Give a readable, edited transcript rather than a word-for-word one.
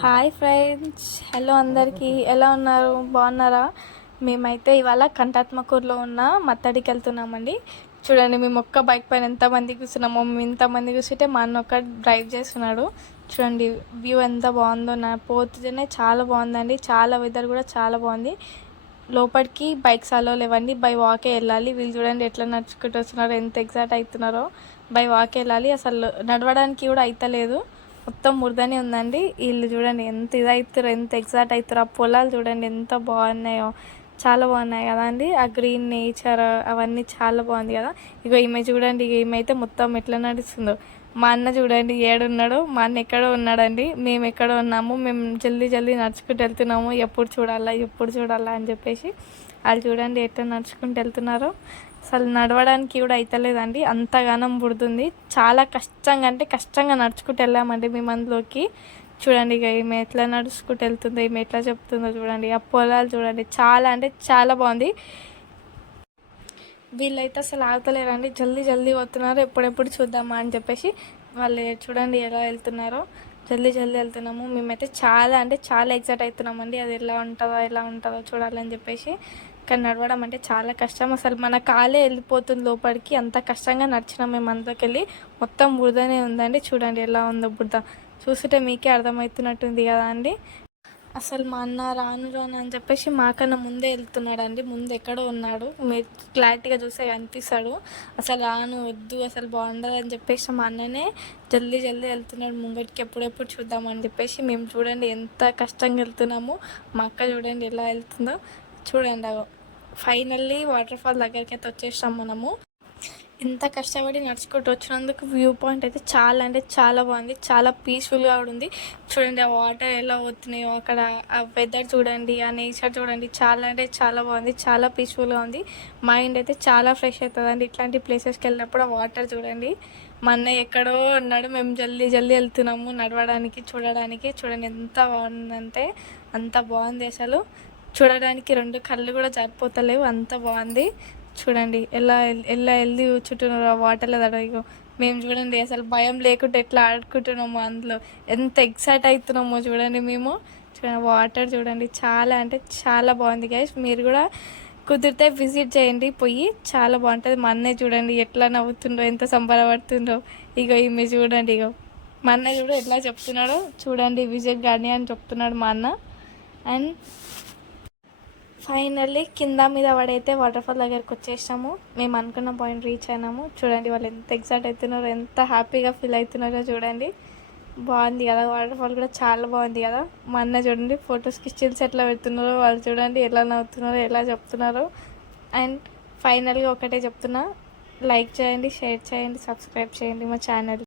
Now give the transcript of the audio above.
Hi friends, hello అందరికీ. ఎలా ఉన్నారు? బాగున్నారా? మేమైతే ఇవాళ కంటాత్మకూరులో ఉన్న మత్తడికి వెళ్తున్నామండి. చూడండి, మేము ఒక్క బైక్ పైన ఎంతమంది కూర్చున్నామో. మేము ఇంతమంది కూర్చుంటే మా అన్న ఒక్క డ్రైవ్ చేస్తున్నాడు. చూడండి వ్యూ ఎంత బాగుందో. నా పోతుంటేనే చాలా బాగుందండి. చాలా వెదర్ కూడా చాలా బాగుంది. లోపలికి బైక్స్ అలో లేవండి, బై వాకే వెళ్ళాలి. వీళ్ళు చూడండి ఎట్లా నడుచుకుంటూ వస్తున్నారో, ఎంత ఎగ్జైట్ అవుతున్నారో. బై వాకే వెళ్ళాలి. అసలు నడవడానికి కూడా అయితలేదు, మొత్తం మురదనే ఉందండి. వీళ్ళు చూడండి ఎంత ఇదవుతారో, ఎంత ఎగ్జైట్ అవుతారో. ఆ పొలాలు చూడండి ఎంత బాగున్నాయో, చాలా బాగున్నాయి కదా అండి. ఆ గ్రీన్ నేచర్ అవన్నీ చాలా బాగుంది కదా. ఇగో ఈమె చూడండి, ఇక ఈమె అయితే మొత్తం ఎట్లా నడుస్తుందో. మా అన్న చూడండి ఏడున్నాడు, మా అన్న ఎక్కడో ఉన్నాడండి, మేము ఎక్కడో ఉన్నాము. మేము జల్దీ జల్దీ నడుచుకుంటూ వెళ్తున్నాము, ఎప్పుడు చూడాలా ఎప్పుడు చూడాలా అని చెప్పేసి. వాళ్ళు చూడండి ఎట్లా నడుచుకుంటూ వెళ్తున్నారో. అసలు నడవడానికి కూడా అవుతలేదండి, అంతగానం పుడుతుంది. చాలా కష్టంగా అంటే కష్టంగా నడుచుకుంటూ వెళ్ళామండి మేము అందులోకి. చూడండి ఇక ఈమె ఎట్లా నడుచుకుంటూ వెళ్తుందో, ఈమె ఎట్లా చెప్తుందో చూడండి. ఆ పొలాలు చూడండి, చాలా అంటే చాలా బాగుంది. వీళ్ళైతే అసలు ఆగుతలేరండి, జల్దీ జల్దీ పోతున్నారు. ఎప్పుడెప్పుడు చూద్దామా అని చెప్పేసి. వాళ్ళు చూడండి ఎలా వెళ్తున్నారో, జల్దీ జల్దీ వెళ్తున్నాము. మేమైతే చాలా అంటే చాలా ఎగ్జైట్ అవుతున్నామండి, అది ఎలా ఉంటుందో చూడాలని చెప్పేసి. కానీ నడవడం అంటే చాలా కష్టం. అసలు మన కాలే వెళ్ళిపోతుంది లోపలికి, అంత కష్టంగా నడిచినాం మేము. అందులోకి వెళ్ళి మొత్తం బురదనే ఉందండి. చూడండి ఎలా ఉందో బురద. చూస్తుంటే మీకే అర్థమవుతున్నట్టుంది కదా అండి. అసలు మా అన్న రాను రాను అని చెప్పేసి మాకన్నా ముందే వెళ్తున్నాడండి, ముందు ఎక్కడో ఉన్నాడు. మీరు క్లారిటీగా చూస్తే కనిపిస్తాడు. అసలు రాను వద్దు, అసలు బాగుండదు అని చెప్పేసి మా అన్ననే జల్దీ జల్దీ వెళ్తున్నాడు ముంగటికి, ఎప్పుడెప్పుడు చూద్దామని చెప్పేసి. మేము చూడండి ఎంత కష్టంగా వెళ్తున్నాము. మా అక్క చూడండి ఎలా వెళ్తుందో చూడండి. ఫైనల్లీ వాటర్ ఫాల్ దగ్గరికి అయితే వచ్చేసాం మనము. ఇంత కష్టపడి నడుచుకుంటూ వచ్చినందుకు వ్యూ పాయింట్ అయితే చాలా అంటే చాలా బాగుంది, చాలా పీస్ఫుల్గా కూడా ఉంది. చూడండి ఆ వాటర్ ఎలా పోతున్నాయో, అక్కడ ఆ వెదర్ చూడండి, ఆ నేచర్ చూడండి, చాలా అంటే చాలా బాగుంది, చాలా పీస్ఫుల్గా ఉంది. మైండ్ అయితే చాలా ఫ్రెష్ అవుతుందండి ఇట్లాంటి ప్లేసెస్కి వెళ్ళినప్పుడు. ఆ వాటర్ చూడండి. మా అన్నయ్య ఎక్కడో ఉన్నాడు, మేము జల్దీ జల్దీ వెళ్తున్నాము నడవడానికి, చూడడానికి. చూడండి ఎంత బాగుందంటే అంత బాగుంది అసలు. చూడడానికి రెండు కళ్ళు కూడా సరిపోతలేవు, అంత బాగుంది. చూడండి ఎలా ఎలా వెళ్ళి కూర్చుంటున్నారు ఆ వాటర్లో తడవిగో. మేము చూడండి అసలు భయం లేకుండా ఎట్లా ఆడుకుంటున్నామో అందులో, ఎంత ఎక్సైట్ అవుతున్నామో చూడండి మేము. చూడండి వాటర్ చూడండి, చాలా అంటే చాలా బాగుంది గైస్. మీరు కూడా కుదిరితే విజిట్ చేయండి పోయి, చాలా బాగుంటుంది. మా అన్నయ్య చూడండి ఎట్లా నవ్వుతుండో, ఎంత సంబరపడుతుండో. ఇగో ఈమె చూడండి, ఇగో మా అన్నయ్య కూడా ఎట్లా చెప్తున్నాడో చూడండి, విజిట్ కానీ అని చెప్తున్నాడు మా అన్న. అండ్ ఫైనల్లీ కింద మీద పడైతే వాటర్ఫాల్ దగ్గరికి వచ్చేసాము. మేము అనుకున్న పాయింట్ రీచ్ అయినాము. చూడండి వాళ్ళు ఎంత ఎక్సైట్ అవుతున్నారో, ఎంత హ్యాపీగా ఫీల్ అవుతున్నారో చూడండి. బాగుంది కదా, వాటర్ఫాల్ కూడా చాలా బాగుంది కదా. మా అన్న చూడండి ఫొటోస్కి స్టిల్స్ ఎట్లా పెడుతున్నారో, వాళ్ళు చూడండి ఎలా నవ్వుతున్నారో, ఎలా చెప్తున్నారో. అండ్ ఫైనల్గా ఒకటే చెప్తున్నా, లైక్ చేయండి, షేర్ చేయండి, సబ్స్క్రైబ్ చేయండి మా ఛానల్.